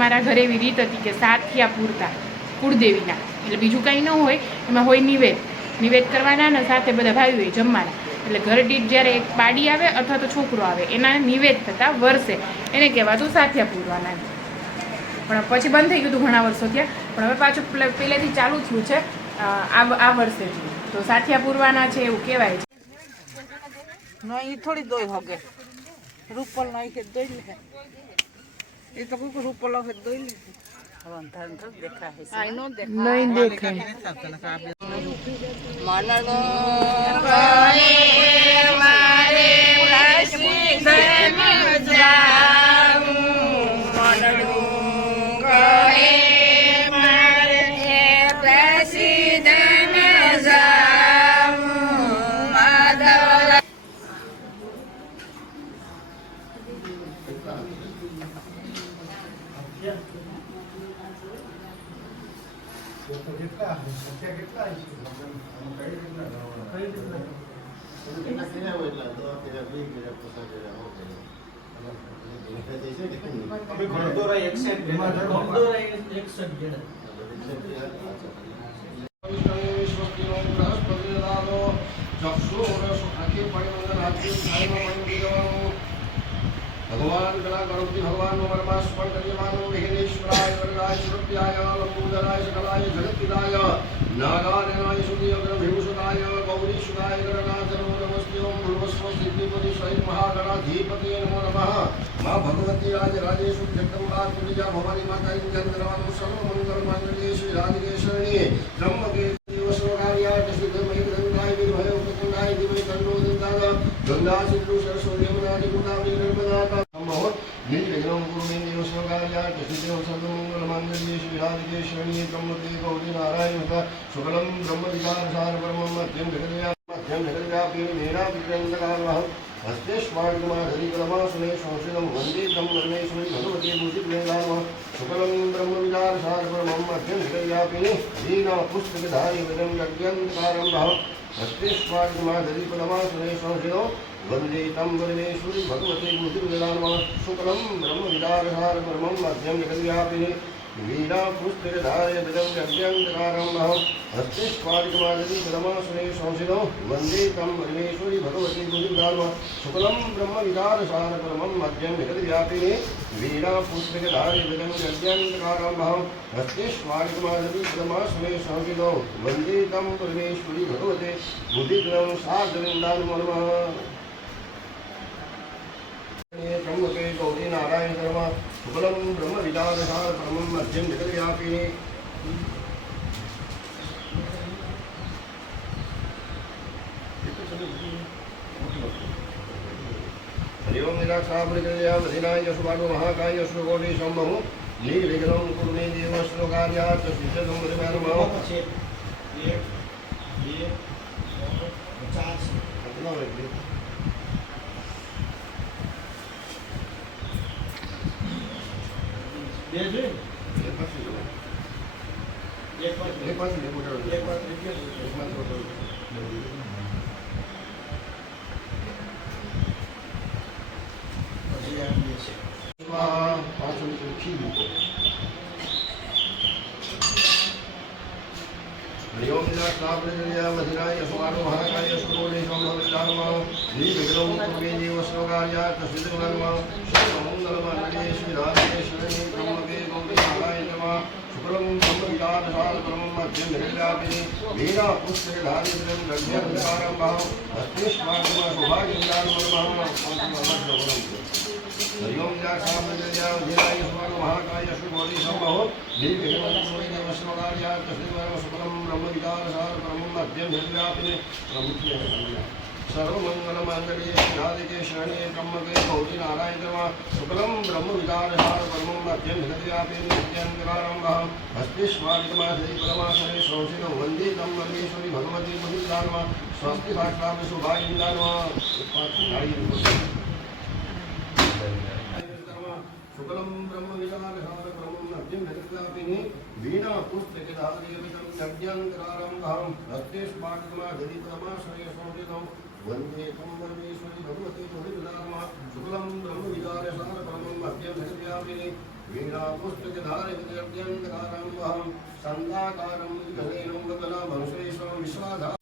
અમારા ઘરે એવી રીત હતી કે સાથિયા પૂરતા કુળદેવીના, એટલે બીજું કાંઈ ન હોય, એમાં હોય નિવેદ કરવાના ને સાથે બધા ભાઈઓ જમવાના. એટલે ઘર દીઠ જ્યારે એક પાડી આવે અથવા તો છોકરો આવે એના નિવેદ થતા વર્ષે એને કહેવાતું સાથિયા પૂરવાના. પણ પછી બંધ થઈ ગયું હતું ઘણા વર્ષો થયા, પણ હવે પાછું પહેલેથી ચાલુ થયું છે આ વર્ષેથી. તો સાથિયા પૂરવાના છે એવું કહેવાય છે. नहीं थोड़ी दो होगे रूपल नहीं के दो ले ये तो कोई रूपल के दो ले अंधर देखा है आई नो देखा नहीं देखा मानलो गए मारे प्रसिद्ध में जाऊं मानलो गए मारे प्रसिद्ध में जाऊं माधव भगवान कला गणपति भगवान परमात्मा कल्याणो विघ्नेश्वराय वरदाय सुरप्याय लंबोदराय सकलाय जगत्पिताय नागार्यनाय सूर्यग्रह भीमसुताय गौरीसुताय गणनाथ नमो नमस्ते ओम भूर्भुवस्व सिद्धिपति स्वयं महागणाधिपति नमो नमः मां भगवती राजराजेश्वरी जगदम्बा तुल्या भवानी माता इंद्रवानु सर्वमंगल मांगल्ये श्री राधिके शरण्ये त्र्यंबके देवस्वकार्याय सिद्धमहि गंगाय विद्महे उपकुंडाय धीमहि तन्नो दन्ताः गंगा सिंधु सरस्वती यमुना गोदावरी नर्मदा निर्विघ्नं कुरु मे देव स्वकार्याय सिद्धेव सर्वमंगल मांगल्ये श्री राधिके शरण्ये त्र्यंबके गौरी नारायण शुक्लं ब्रह्म विचारसार परमं मध्यं जगद्व्यापी मेरा विक्रन्दकालः हस्तेष्मार्गमाधरी कलमासुने संसिदं वन्दे तं परमेश्वरी भगवती भूषितवेदामः शुक्लं ब्रह्म विचारसार परमं मध्यं जगद्व्यापिनी लीना पुस्तकधारी वदं यज्ञन्तकारं भाव हस्तेष्मार्गमाधरी कलमासुने संसिदं वन्दे तं परमेश्वरी भगवती भूषितवेदामः शुक्लं ब्रह्म विचारसार परमं मध्यं जगद्व्यापिनी वीणा पुस्तकधारय विदं यज्ञन्तकारं भाव हस्तेष्मार्गमाधरी कलमासुने संसिदं वन्दे तं परमेश्वरी भगवती भूषितवेदामः शुक्लं ब्रह्म विचारसार परमं मध्यं जगद्व्यापिनी वीणा पुस्तकधारय विदं यज्ञन्तकारं भाव हस्तेष्मार्गमाधरी कलमासुने संसिदं वन्दे तं परमेश्वरी भगवते भूषितवेदामः सार्धविन्दानुमो नमः त्र्यंबके गौरी नारायण शर्मा शुक्लं ब्रह्म विचारसार परमं मध्यं जगद्व्यापिनी हरि ओम निराक्षापरिकल्या वधिनाय यशुवानो महाकाय यशुकोटि शंभो निर्विघ्नं कुरु मे देव श्लोकार्यात् सिद्धं वरिमानमः ये 50 कितना है બે જોઈએ એક પાછી એક વાર પાછું ખી મૂકો हरिओम वधिनाय यशुवानो महाकाय यशुकोटि शंभो निर्विघ्नं कुरु मे देव श्लोकार्यात् सिद्धं मंगलमांगल्ये श्री राधिके शरण्ये त्र्यंबके गौरी नारायण नमः शुक्लं ब्रह्म विचारसार परमं मध्यं जगद्व्यापिनी वीणा पुस्तकधारी विदं यज्ञन्तकारं भाव हस्तेष्मार्गमा सौभाग्यदानमः हरिओम वधिनाय यशुवानो महाकाय यशुकोटि शंभो निर्विघ्नं कुरु मे देव श्लोकार्यात् सिद्धं शुक्लं ब्रह्म विचारसार परमं मध्यं जगद्व्यापिनी सर्वमंगलमांगल्ये राधिके शरण्ये त्र्यंबके गौरी नारायण नमः शुक्लं ब्रह्म विचारसार परमं मध्यं जगद्व्यापिनी यज्ञन्तकारं भाव हस्तेष्मार्गमाधरी कलमासुने संसिदं वन्दे तं परमेश्वरी भगवती भूषितवेदामः स्वस्ति भाषामि शुभायिन्दानमः शुक्लं ब्रह्म विचारसार परमं मध्यं जगद्व्यापिनी वीणा पुस्तकधारय विदं यज्ञन्तकारं भाव हस्तेष्मार्गमाधरी कलमासुने संसिदं वन्दे तं परमेश्वरी भगवती भूषितवेदामः शुक्लं ब्रह्म विचारसार परमं मध्यं जगद्व्यापिनी वीणापुस्तकधारित्यत्यन्तकारं संदाकारं गणेनं वदना भंसेश्वरं विश्वाधा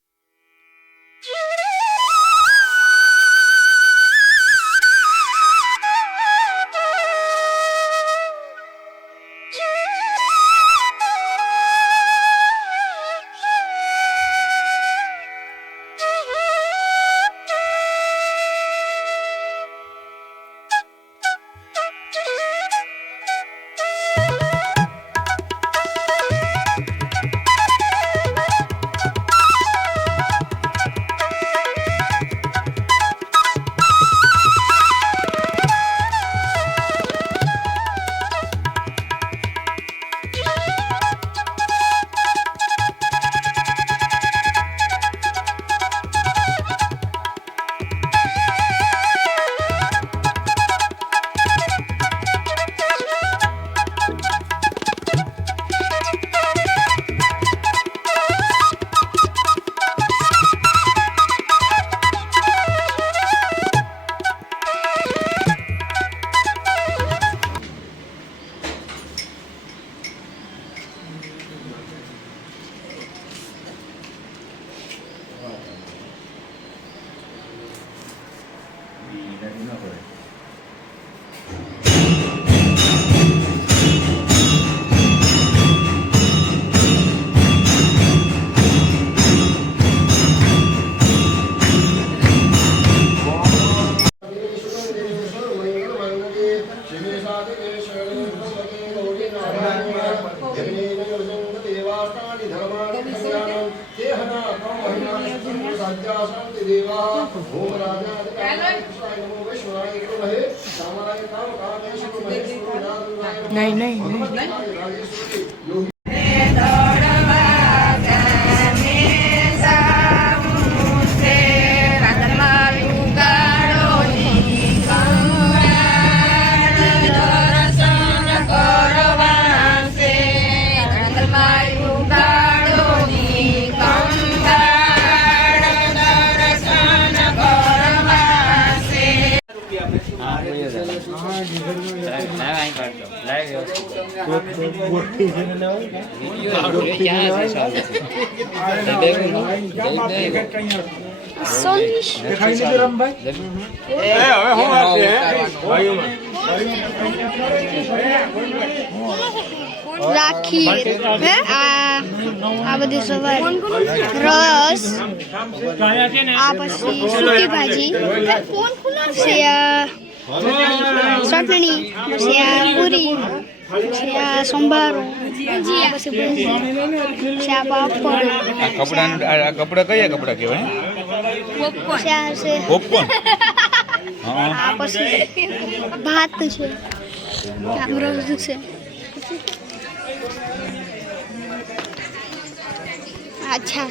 નહીં નહીં રાખી આ બધી સવારી રસ આ પછી સૂકી ભાજી પછી ચટણી પછી આ પૂરી પછી આ સંભારો પછી પછી આ પાપડ કપડા કયા કપડા કહેવાય પોપકોર્ન આ પછી ભાત છે આમ રસ છે अच्छा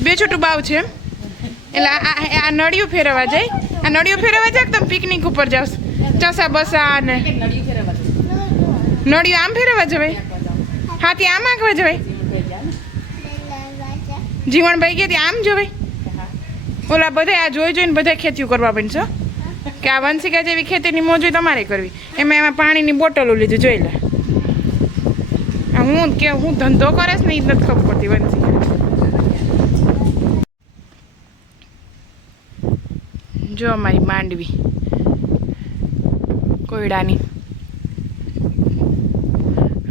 બે છોટું બાવ છે એટલે આ નળિયું ફેરવા જાય આ નળિયું ફેરવા જાય તમે પિકનિક ઉપર જાવ ચસા બસા ને નળિયું આમ ફેરવા જવાય હાથી આમ આંકવા જવાય જીવણભાઈ કે આમ જવાય ઓલા બધા આ જોઈ જોઈને બધા ખેતીઓ કરવા બનશો કે આ વંશિકા જેવી ખેતીની મોજું તમારે કરવી એમાં પાણીની બોટલો લીધું જોઈ લે હું ધંધો કરે ને એ નથી ખબર પડતી વંશિકા જો અમારી માંડવી કોયડાની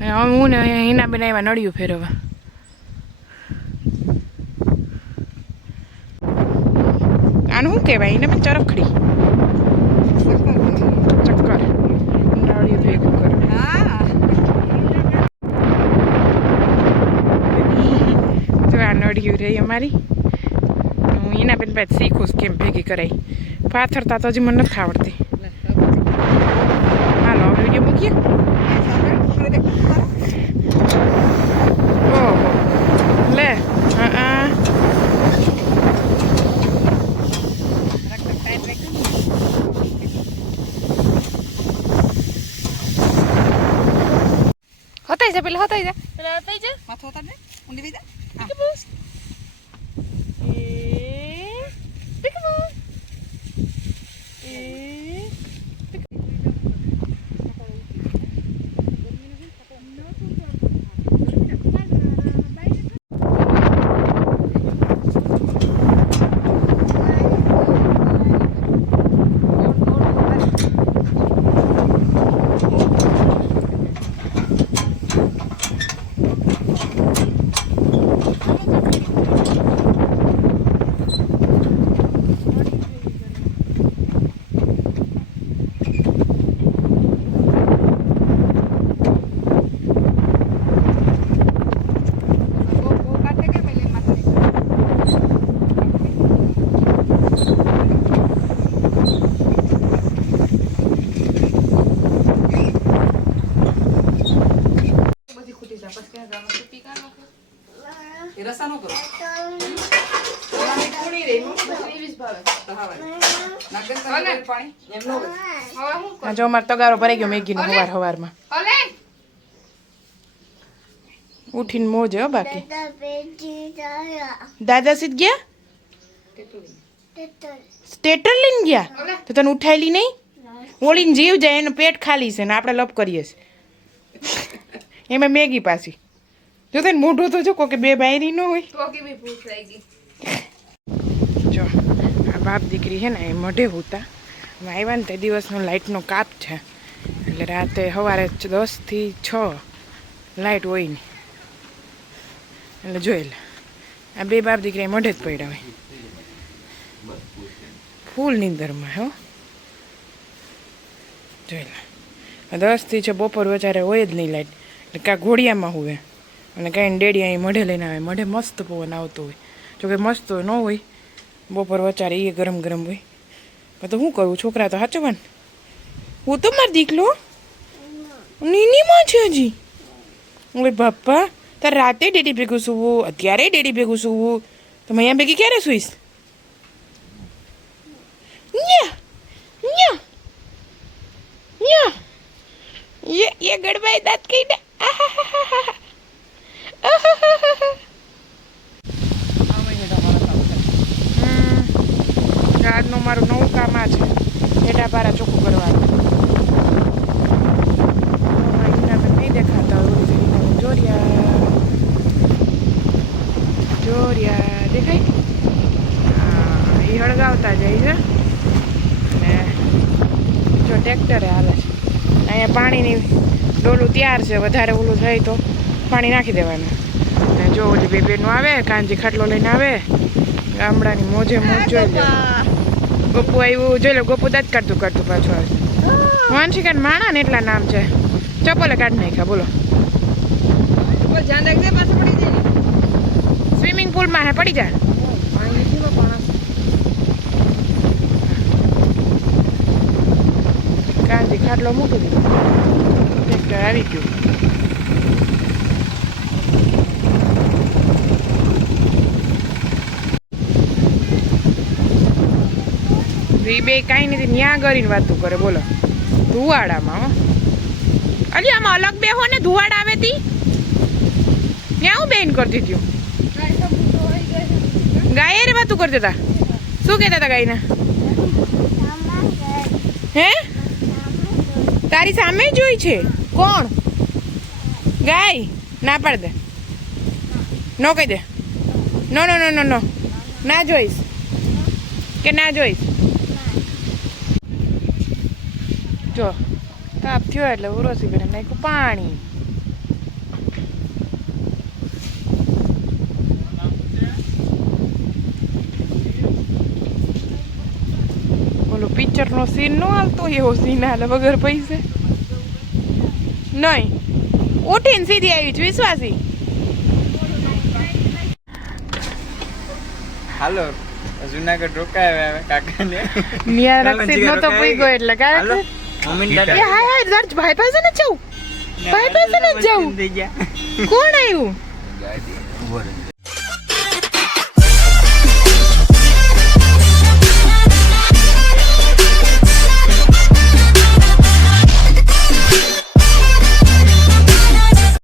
હું ને એના બનાવ્યા નળિયું ફેરવવા આનું શું કહેવાય એને પણ ચરખડી ચક્કર નળિયું ભેગું કરવું જો આ નળિયું રહી અમારી હું એના બેન પાસે શીખું કેમ ભેગી કરાય પાથરતા તો હજી મને નથી આવડતી હાલો વિડીયો મૂકીએ ઓહો લે હા હતાઈ જા પેલા હતાઈ જા માથું ઉતાર દે ઊંડી વી જા રસા નો કરો જો અમારે તગારો ભરાઈ ગયો મેગીનો હવારમાં ઉઠીને મોજ હો બાકી દાદા સીધ ગયા સ્ટેટર લઈને ગયા તો તને ઉઠાયેલી નહીં ઓળીને જીવ જાય એનું પેટ ખાલી છે ને આપણે લપ કરીએ છીએ એમાં મેગી પાછી જો તને મોઢું તો જો કે બે બાયરી ન હોય જો આ બાપ દીકરી છે ને એ મોઢે હોતા આવ્યા ને તે દિવસનો લાઇટનો કાપ છે એટલે રાતે સવારે 10 થી 6 લાઇટ હોય નહીં એટલે જોઈ લે આ બે બાપ દીકરી મોઢે જ પડ્યા હોય ફૂલ નીંદરમાં હો જોઈ લે 10 થી 6 બપોર વચારે હોય જ નહીં લાઇટ એટલે કાં ઘોડિયામાં હોય અને કાંઈ ડેડી અહીં મોઢે લઈને આવે મોઢે મસ્ત પવન આવતો હોય જોકે મસ્ત ન હોય બપોર વચારે એ ગરમ ગરમ હોય પણ તો શું કરું છોકરા તો સાચવવાન હું તો મારો દીકલો નીનીમાં છે હજી ઓય બાપા તાર રાતે ડેડી ભેગું સૂવું અત્યારે ડેડી ભેગું સૂવું તો અહીંયા ભેગી ક્યારે સૂઈશ ન્યા ન્યા ન્યા ये गड़बाई दांत कही दे આજનું મારું નવું કામ આ છે હેઠા પારા ચોખ્ખું કરવાનું નહીં દેખાતા જોરિયા જોરિયા દેખાય હા એ હળગાવતા જાય છે અને જો ટ્રેક્ટરે હાલે છે અહીંયા પાણીની ડોલું તૈયાર છે વધારે ઓલું થાય તો પાણી નાખી દેવાનું અને જો ઓલી બે બેનું આવે કાંજી ખાટલો લઈને આવે ગામડાની મોજે મોજ જોઈ લે ગોપુ આવ્યું જોઈ લો ગોપુ દાંત કાઢતું પાછું આવે વાંશિકા માણા ને એટલા નામ છે ચપ્પલે કાઢી નાખ્યા બોલો સ્વિમિંગ પુલમાં હે પડી જા કાંજી ખાટલો મૂકી દીધો ટ્રેક્ટર આવી ગયું એ બે કાંઈ નથી ન્યા કરીને વાતું કરે બોલો ધુવાડામાં હો અલી આમાં અલગ બે હો ને ધુવાડ આવે તી ત્યાં હું બેન કરતી હતી ગાય રે વાતું કરતા હતા શું કહેતા હતા ગાયના હે તારી સામે જોઈ છે કોણ ગાય ના પાડ દે નો કહી દે નો નો નો નો નો ના જોઈશ કે ના જોઈશ જો તાપ થયો એટલે ઉરોસી બેને નાખ્યું પાણી ઓલું પિક્ચરનો સીન ન હાલતો એવો સીન હાલે વગર પૈસે નહીં ઉઠીને સીધી આવી છું વિશ્વાસી હાલો જુનાગઢ રોકાયા કાકાને નિયા રક્ષિત નો તો પૂઈ ગયો એટલે કાકા મમ્મી એ હાય હાય દર્જ ભાઈ પાસે ને ચાઉ ભાઈ પાસે ન જાઉં. થઈ ગયા કોણ આવ્યું? ગાડી ઉભો રહે